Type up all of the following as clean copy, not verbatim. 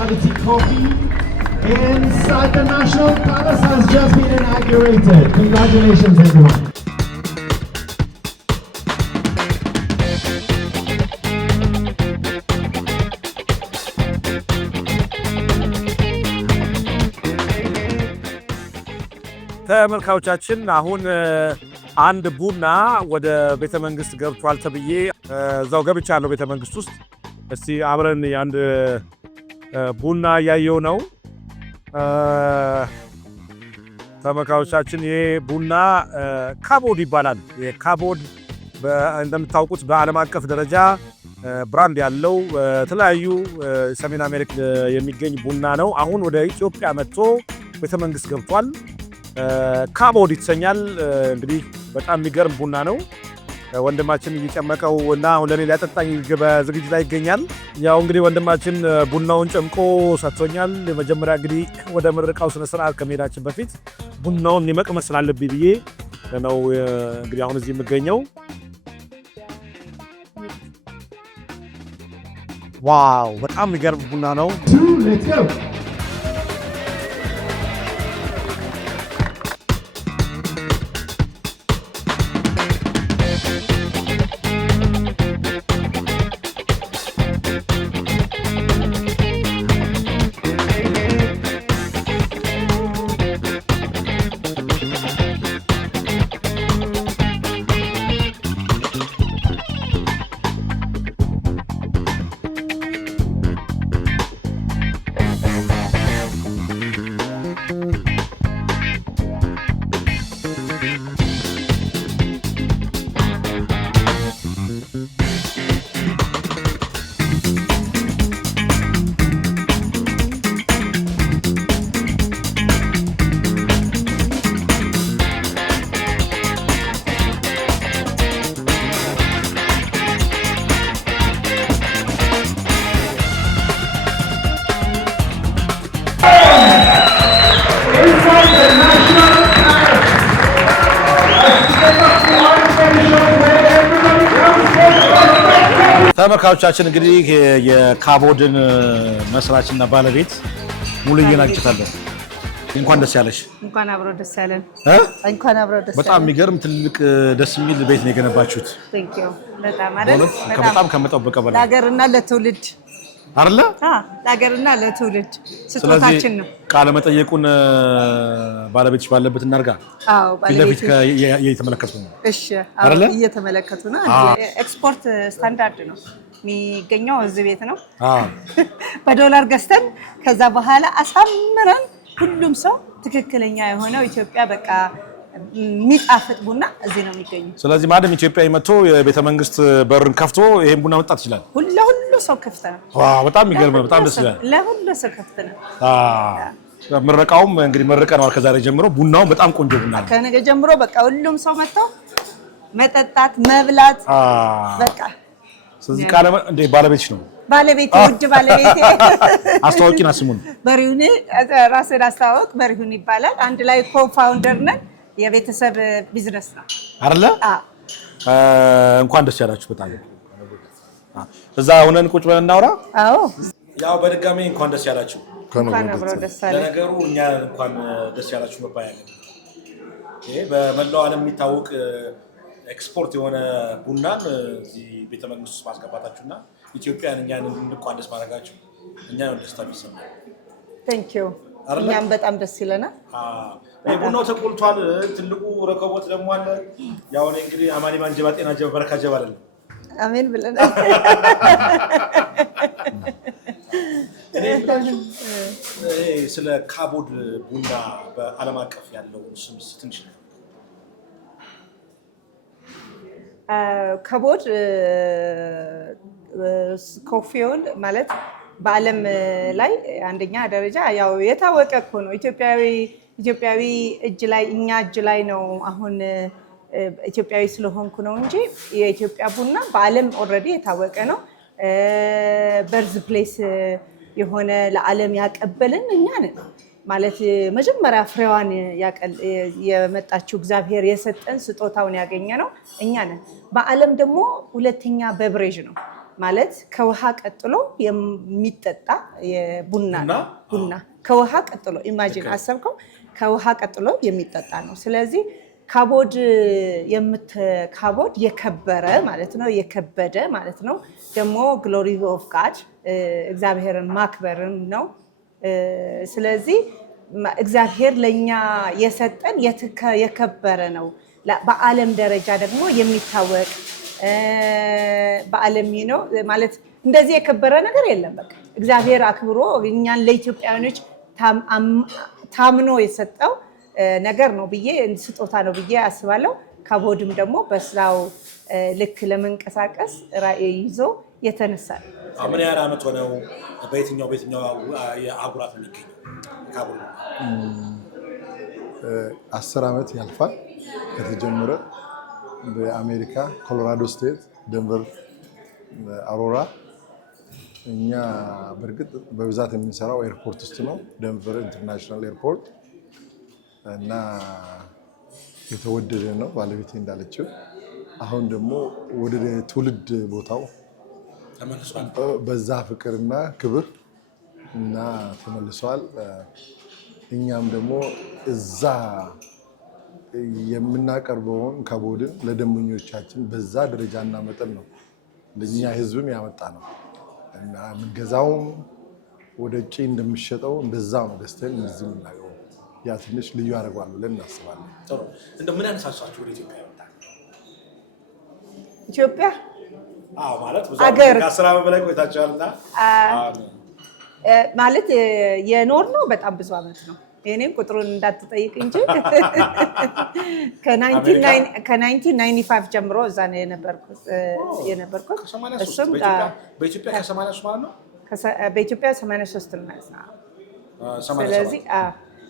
specialty coffee inside the National Palace has just been inaugurated. Congratulations, everyone. ተመልካቾቻችን አሁን አንድ ቡና ወደ ቤተ መንግስት ገብቷል ተብዬ እዛው ገብቻለሁ ቤተ መንግስት ውስጥ። እስቲ አብረን አንድ ቡና ያየው ነው። ተመልካቾቻችን ይሄ ቡና ካቦድ ይባላል። የካቦድ እንደምታውቁት በዓለም አቀፍ ደረጃ ብራንድ ያለው የተለያዩ ሰሜን አሜሪካ የሚገኝ ቡና ነው። አሁን ወደ ኢትዮጵያ መጥቶ ቤተ መንግስት ገብቷል። ካቦድ ይተኛል። እንግዲህ በጣም የሚገርም ቡና ነው። ወንድማችን እየጨመቀው እና አሁን ለኔ ሊያጠጣኝ በዝግጅት ላይ ይገኛል። ያው እንግዲህ ወንድማችን ቡናውን ጨምቆ ሰጥቶኛል። መጀመሪያ እንግዲህ ወደ ምርቃው ስነ ስርዓት ከመሄዳችን በፊት ቡናውን መቅመስ ስላለብኝ ብዬ ነው እንግዲህ አሁን እዚህ የምገኘው። ዋው በጣም የሚገርም ቡና ነው። ተመልካቾቻችን እንግዲህ የካቦድን መስራችና ባለቤት ሙሉዬን አግኝቻለሁ። እንኳን ደስ ያለሽ። እንኳን አብሮ ደስ ያለን። እንኳን አብሮ ደስ ያለን። በጣም የሚገርም ትልቅ ደስ የሚል ቤት ነው የገነባችሁት። ቴንክ ዩ በጣም አይደል? በጣም ከመጠበቅ በላይ ለሀገርና ለትውልድ አይደለ? ለሀገርና ለትውልድ ስጦታችን ነው። ቃለ መጠየቁን ባለቤትሽ ባለበት እናርጋ። አዎ ባለቤት እየተመለከቱ ነው። እሺ እየተመለከቱ ነው። ኤክስፖርት ስታንዳርድ ነው የሚገኘው እዚህ ቤት ነው። በዶላር ገዝተን ከዛ በኋላ አሳምረን ሁሉም ሰው ትክክለኛ የሆነው ኢትዮጵያ በቃ የሚጣፍጥ ቡና እዚህ ነው የሚገኘው። ስለዚህ ማንም ኢትዮጵያዊ መጥቶ የቤተ መንግስት በርን ከፍቶ ይሄን ቡና መጣት ይችላል። ሁሉ ሰው ከፍተ ነው። ዋው በጣም የሚገርም ነው። በጣም ደስ ይላል። ለሁሉ ሰው ከፍተ ነው። ምረቃውም እንግዲህ መርቀናል ከዛሬ ጀምሮ። ቡናው በጣም ቆንጆ ቡና ነው። ከነገ ጀምሮ በቃ ሁሉም ሰው መጥቶ መጠጣት መብላት በቃ። ስለዚህ ቃለ እንደ ባለቤትሽ ነው። ባለቤቴ ውድ ባለቤቴ አስተዋውቂና ስሙን። በሪሁን ራስን አስተዋውቅ። በሪሁን ይባላል። አንድ ላይ ኮ-ፋውንደር ነን። የቤተሰብ ቢዝነስ ነው አይደለ? እንኳን ደስ ያላችሁ። በጣም እዛ ሆነን ቁጭ ብለን እናውራ። አዎ ያው በድጋሚ እንኳን ደስ ያላችሁ። እንኳን አብሮ ደስ ያለ። ለነገሩ እኛ እንኳን ደስ ያላችሁ መባያ ነው። ይሄ በመላው ዓለም የሚታወቅ ኤክስፖርት የሆነ ቡናን እዚህ ቤተ መንግስት ውስጥ ማስገባታችሁና ኢትዮጵያን እኛን እንኳን ደስ ማድረጋችሁ እኛ ነው ደስታ የሚሰማው። ቴንክ ዩ። እኛም በጣም ደስ ይለናል። የቡናው ተቆልቷል። ትልቁ ረከቦት ደግሞ አለ። ያው እኔ እንግዲህ አማኒ ማንጀባ ጤና ጀባ በረካ ጀባ አይደል? አሜን ብለናል። ስለ ካቦድ ቡና በዓለም አቀፍ ያለው ስም ትንሽ ነው። ካቦድ ኮፊውን ማለት በዓለም ላይ አንደኛ ደረጃ ያው የታወቀ እኮ ነው። ኢትዮጵያዊ እጅ ላይ እኛ እጅ ላይ ነው። አሁን ኢትዮጵያዊ ስለሆንኩ ነው እንጂ የኢትዮጵያ ቡና በዓለም ኦልሬዲ የታወቀ ነው። በርዝ ፕሌስ የሆነ ለዓለም ያቀበልን እኛ ነን ማለት መጀመሪያ ፍሬዋን የመጣችው እግዚአብሔር የሰጠን ስጦታውን ያገኘ ነው እኛ ነን። በዓለም ደግሞ ሁለተኛ በብሬጅ ነው። ማለት ከውሃ ቀጥሎ የሚጠጣ የቡና ነው። ቡና ከውሃ ቀጥሎ ኢማጂን አሰብከው፣ ከውሃ ቀጥሎ የሚጠጣ ነው። ስለዚህ ካቦድ ካቦድ የከበረ ማለት ነው፣ የከበደ ማለት ነው። ደግሞ ግሎሪ ኦፍ ጋድ እግዚአብሔርን ማክበርም ነው። ስለዚህ እግዚአብሔር ለኛ የሰጠን የከበረ ነው። በዓለም ደረጃ ደግሞ የሚታወቅ በዓለም ነው ማለት እንደዚህ የከበረ ነገር የለም። በቃ እግዚአብሔር አክብሮ እኛን ለኢትዮጵያውያኖች ታምኖ የሰጠው ነገር ነው ብዬ ስጦታ ነው ብዬ አስባለሁ። ካቦድም ደግሞ በስራው ልክ ለመንቀሳቀስ ራዕይ ይዞ የተነሳ ነው። ምን ያህል ዓመት ሆነው? በየትኛው የአህጉራት የሚገኘው ካቦድ? 10 ዓመት ያልፋል ከተጀመረ። በአሜሪካ ኮሎራዶ ስቴት ደንቨር አሮራ። እኛ በእርግጥ በብዛት የምንሰራው ኤርፖርት ውስጥ ነው፣ ደንቨር ኢንተርናሽናል ኤርፖርት እና የተወደደ ነው ባለቤቴ እንዳለችው። አሁን ደግሞ ወደ ትውልድ ቦታው በዛ ፍቅርና ክብር እና ተመልሷል። እኛም ደግሞ እዛ የምናቀርበውን ካቦድን ለደንበኞቻችን በዛ ደረጃና መጠን ነው ለኛ ህዝብም ያመጣ ነው እና የምንገዛውም ወደ ውጭ እንደሚሸጠው እንደዛ ነው ገዝተን እዚህ የምናገባው። ያ ትንሽ ልዩ ያደርገዋል ብለን እናስባለን። ምን ያነሳሳችሁ ወደ ኢትዮጵያ ያመጣ? ኢትዮጵያ ማለት ከ10 ዓመት በላይ ቆይታችኋልና ማለት የኖር ነው በጣም ብዙ ዓመት ነው። የኔም ቁጥሩን እንዳትጠይቅ እንጂ ከ1995 ጀምሮ እዛ ነው የነበርኩት። እሱም በኢትዮጵያ ከ83 ማለት ነው። በኢትዮጵያ 83 ነው ማለት ነው። ስለዚህ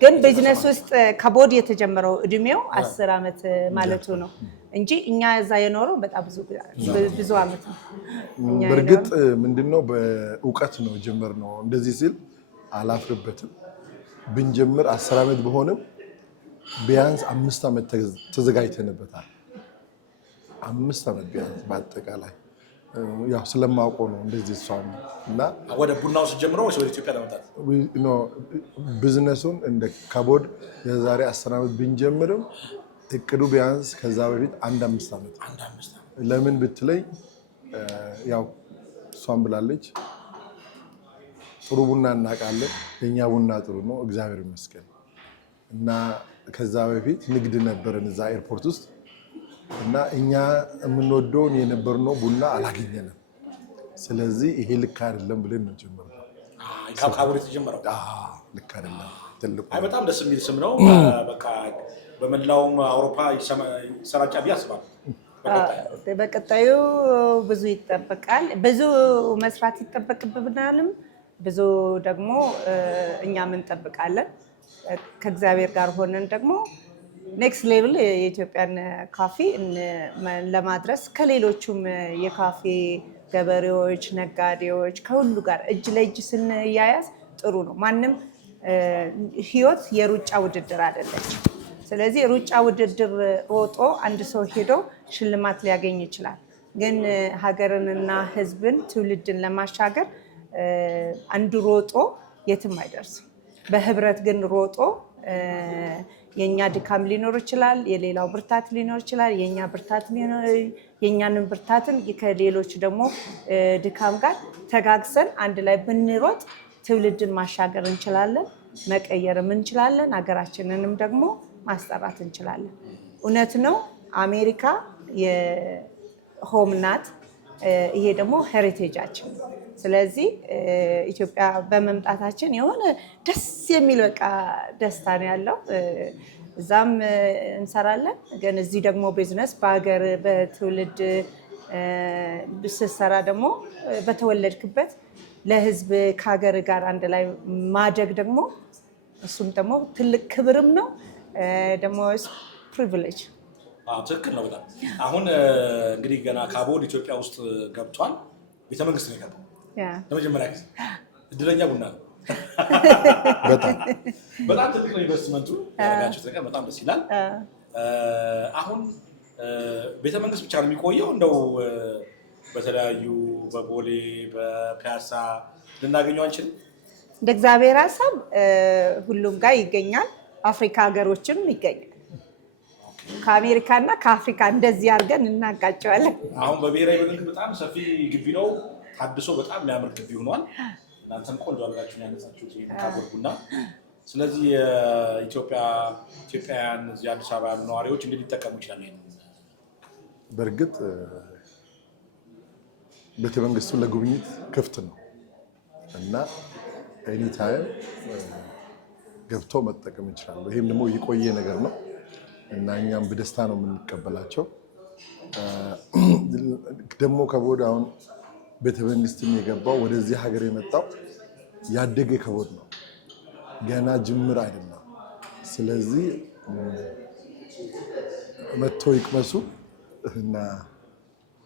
ግን ቢዝነስ ውስጥ ካቦድ የተጀመረው እድሜው 10 ዓመት ማለቱ ነው እንጂ እኛ እዛ የኖረው በጣም ብዙ ዓመት ነው። በእርግጥ ምንድነው በእውቀት ነው ጀመርነው። እንደዚህ ሲል አላፍርበትም። ብንጀምር 10 ዓመት ቢሆንም ቢያንስ 5 ዓመት ተዘጋጅተንበታል። 5 ዓመት ቢያንስ በአጠቃላይ ያው ስለማውቀው ነው እንደዚህ እሷም እና ወደ ቡናው ሲጀምረው ወደ ኢትዮጵያ ለመጣት ቢዝነሱን እንደ ካቦድ የዛሬ 10 ዓመት ብንጀምርም እቅዱ ቢያንስ ከዛ በፊት 5 ዓመት ለምን ብትለይ ያው እሷም ብላለች ጥሩ ቡና እናውቃለን። የኛ ቡና ጥሩ ነው እግዚአብሔር ይመስገን። እና ከዛ በፊት ንግድ ነበረን እዛ ኤርፖርት ውስጥ እና እኛ የምንወደውን የነበርነው ቡና አላገኘንም። ስለዚህ ይሄ ልክ አይደለም ብለን ነው ጀመርነው። ካቦድ የተጀመረው ልክ አይደለም። ትልቁ በጣም ደስ የሚል ስም ነው። በቃ በመላውም አውሮፓ ይሰራጫል ብዬ አስባለሁ። በቀጣዩ ብዙ ይጠበቃል። ብዙ መስራት ይጠበቅብናልም፣ ብዙ ደግሞ እኛም እንጠብቃለን። ከእግዚአብሔር ጋር ሆነን ደግሞ ኔክስት ሌቭል የኢትዮጵያን ካፌ ለማድረስ ከሌሎቹም የካፌ ገበሬዎች፣ ነጋዴዎች ከሁሉ ጋር እጅ ለእጅ ስንያያዝ ጥሩ ነው። ማንም ህይወት የሩጫ ውድድር አይደለች። ስለዚህ ሩጫ ውድድር ሮጦ አንድ ሰው ሄዶ ሽልማት ሊያገኝ ይችላል። ግን ሀገርንና ህዝብን ትውልድን ለማሻገር አንዱ ሮጦ የትም አይደርስም። በህብረት ግን ሮጦ የኛ ድካም ሊኖር ይችላል፣ የሌላው ብርታት ሊኖር ይችላል። የኛ ብርታት የኛንን ብርታትን ከሌሎች ደግሞ ድካም ጋር ተጋግሰን አንድ ላይ ብንሮጥ ትውልድን ማሻገር እንችላለን፣ መቀየርም እንችላለን፣ ሀገራችንንም ደግሞ ማስጠራት እንችላለን። እውነት ነው አሜሪካ የሆም ናት፣ ይሄ ደግሞ ሄሪቴጃችን። ስለዚህ ኢትዮጵያ በመምጣታችን የሆነ ደስ የሚል በቃ ደስታ ነው ያለው። እዛም እንሰራለን፣ ግን እዚህ ደግሞ ቢዝነስ በሀገር በትውልድ ስትሰራ ደግሞ በተወለድክበት ለህዝብ ከሀገር ጋር አንድ ላይ ማደግ ደግሞ እሱም ደግሞ ትልቅ ክብርም ነው ደግሞ ፕሪቪሌጅ። ትክክል ነው በጣም። አሁን እንግዲህ ገና ካቦድ ኢትዮጵያ ውስጥ ገብቷል። ቤተመንግስት ነው የገባው ለመጀመሪያ ጊዜ። እድለኛ ቡና ነው። በጣም ትልቅ ነው ኢንቨስትመንቱ። ያደረጋችሁት ነገር በጣም ደስ ይላል። አሁን ቤተመንግስት ብቻ ነው የሚቆየው? እንደው በተለያዩ በቦሌ በፒያሳ ልናገኘው አንችልም? እንደ እግዚአብሔር ሀሳብ ሁሉም ጋር ይገኛል። አፍሪካ ሀገሮችም ይገኛል። ከአሜሪካና ከአፍሪካ እንደዚህ አድርገን እናጋጨዋለን። አሁን በብሔራዊ ባንክ በጣም ሰፊ ግቢ ነው፣ ታድሶ በጣም የሚያምር ግቢ ሆኗል። እናንተም ቆንጆ አድርጋችሁ ያነሳችሁት ካቦድ ቡና። ስለዚህ ኢትዮጵያውያን እዚህ አዲስ አበባ ያሉ ነዋሪዎች እንዴት ሊጠቀሙ ይችላሉ? በእርግጥ ቤተመንግስቱ ለጉብኝት ክፍት ነው እና ኤኒታይም ገብቶ መጠቀም ይችላሉ። ይሄም ደግሞ የቆየ ነገር ነው እና እኛም በደስታ ነው የምንቀበላቸው። ደግሞ ከቦድ አሁን ቤተመንግስትም የገባው ወደዚህ ሀገር የመጣው ያደገ ከቦድ ነው፣ ገና ጅምር አይደለም። ስለዚህ መጥቶ ይቅመሱ እና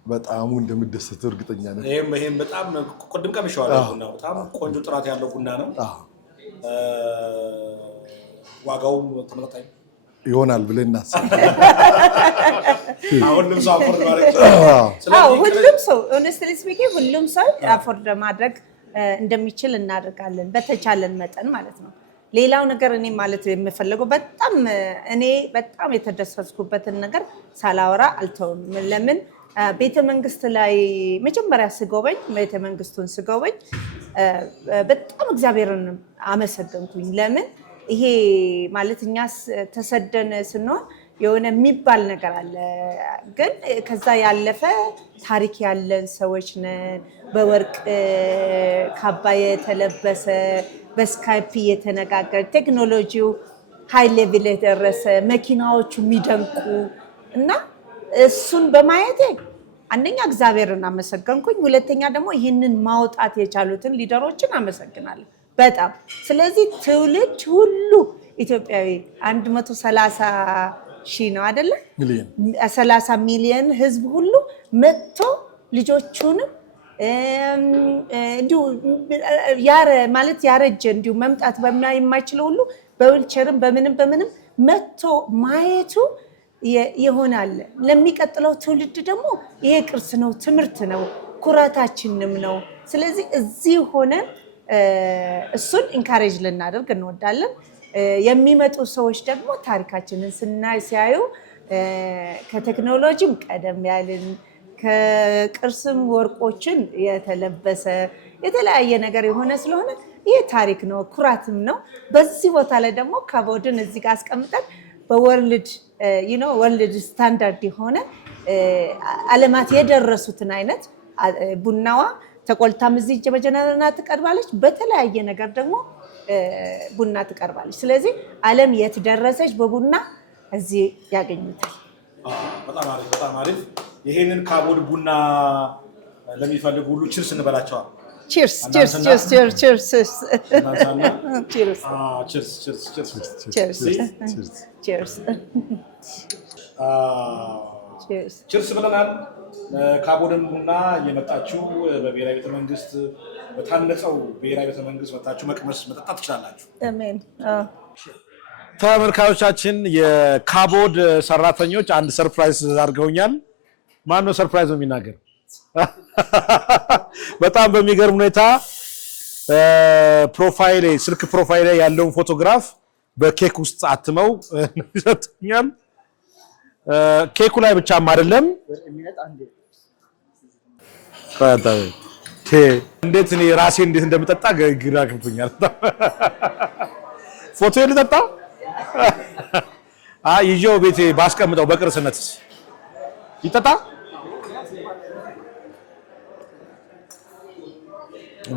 በጣም እንደምደሰቱ እርግጠኛ ነኝ። ይሄም በጣም ቅድም ቀምሼዋለሁ። ቡናው በጣም ቆንጆ ጥራት ያለው ቡና ነው። ዋጋውም ተመጣጣኝ ይሆናል ብለን እናስባለን። ሁሉም ሰው አፎርድ ማድረግ ሆነስትሊ ስፒኪንግ ሁሉም ሰው አፎርድ ማድረግ እንደሚችል እናደርጋለን በተቻለን መጠን ማለት ነው። ሌላው ነገር እኔ ማለት የምፈልገው እኔ በጣም የተደሰትኩበትን ነገር ሳላወራ አልተውም። ለምን ቤተመንግስት ላይ መጀመሪያ ቤተመንግስቱን ስጎበኝ በጣም እግዚአብሔርን አመሰገንኩኝ። ለምን ይሄ ማለት እኛ ተሰደን ስንሆን የሆነ የሚባል ነገር አለ፣ ግን ከዛ ያለፈ ታሪክ ያለን ሰዎች ነን። በወርቅ ካባ የተለበሰ በስካይፕ የተነጋገረ ቴክኖሎጂው ሃይ ሌቭል የደረሰ መኪናዎቹ የሚደንቁ እና እሱን በማየቴ አንደኛ እግዚአብሔርን አመሰገንኩኝ። ሁለተኛ ደግሞ ይህንን ማውጣት የቻሉትን ሊደሮችን አመሰግናለሁ በጣም። ስለዚህ ትውልድ ሁሉ ኢትዮጵያዊ 130 ሺህ ነው አይደለ? 30 ሚሊዮን ህዝብ ሁሉ መጥቶ ልጆቹንም እንዲሁ ማለት ያረጀ እንዲሁ መምጣት የማይችለው ሁሉ በዊልቸርም በምንም መጥቶ ማየቱ ይሆናል። ለሚቀጥለው ትውልድ ደግሞ ይሄ ቅርስ ነው፣ ትምህርት ነው፣ ኩራታችንም ነው። ስለዚህ እዚህ ሆነን እሱን ኢንካሬጅ ልናደርግ እንወዳለን። የሚመጡ ሰዎች ደግሞ ታሪካችንን ሲያዩ ከቴክኖሎጂም ቀደም ያልን ከቅርስም ወርቆችን የተለበሰ የተለያየ ነገር የሆነ ስለሆነ ይህ ታሪክ ነው፣ ኩራትም ነው። በዚህ ቦታ ላይ ደግሞ ካቦድን እዚህ ጋር አስቀምጠን በወርልድ ወርልድ ስታንዳርድ የሆነ ዓለማት የደረሱትን አይነት ቡናዋ ተቆልታም እዚህ በጀነራልና ትቀርባለች። በተለያየ ነገር ደግሞ ቡና ትቀርባለች። ስለዚህ ዓለም የት ደረሰች በቡና እዚህ ያገኙታል። በጣም አሪፍ። ይሄንን ካቦድ ቡና ለሚፈልጉ ሁሉ ቺርስ እንበላቸዋል። ቺርስ ቺርስ ቺርስ ቺርስ ቺርስ ቺርስ ቺርስ ብለናል። ካቦድን ቡና እየመጣችሁ በብሔራዊ ቤተመንግስት በታነጸው ብሔራዊ ቤተመንግስት መጣችሁ መቅመስ መጠጣት ትችላላችሁ። አሜን። ተመልካዮቻችን የካቦድ ሰራተኞች አንድ ሰርፕራይዝ አድርገውኛል። ማን ነው ሰርፕራይዝ ነው የሚናገር? በጣም በሚገርም ሁኔታ ስልክ ፕሮፋይል ላይ ያለውን ፎቶግራፍ በኬክ ውስጥ አትመው ይሰጡኛል። ኬኩ ላይ ብቻም አይደለም እንዴት እኔ ራሴ እንዴት እንደምጠጣ ግራ ገብቶኛል። ፎቶ ልጠጣ ይዤው ቤቴ ባስቀምጠው በቅርስነት ይጠጣ።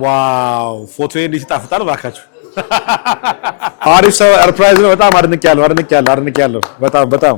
ዋው ፎቶ እንዴት ይጣፍጣል ባካችሁ። አሪፍ ሰርፕራይዝ ነው። በጣም አድንቄያለሁ። በጣም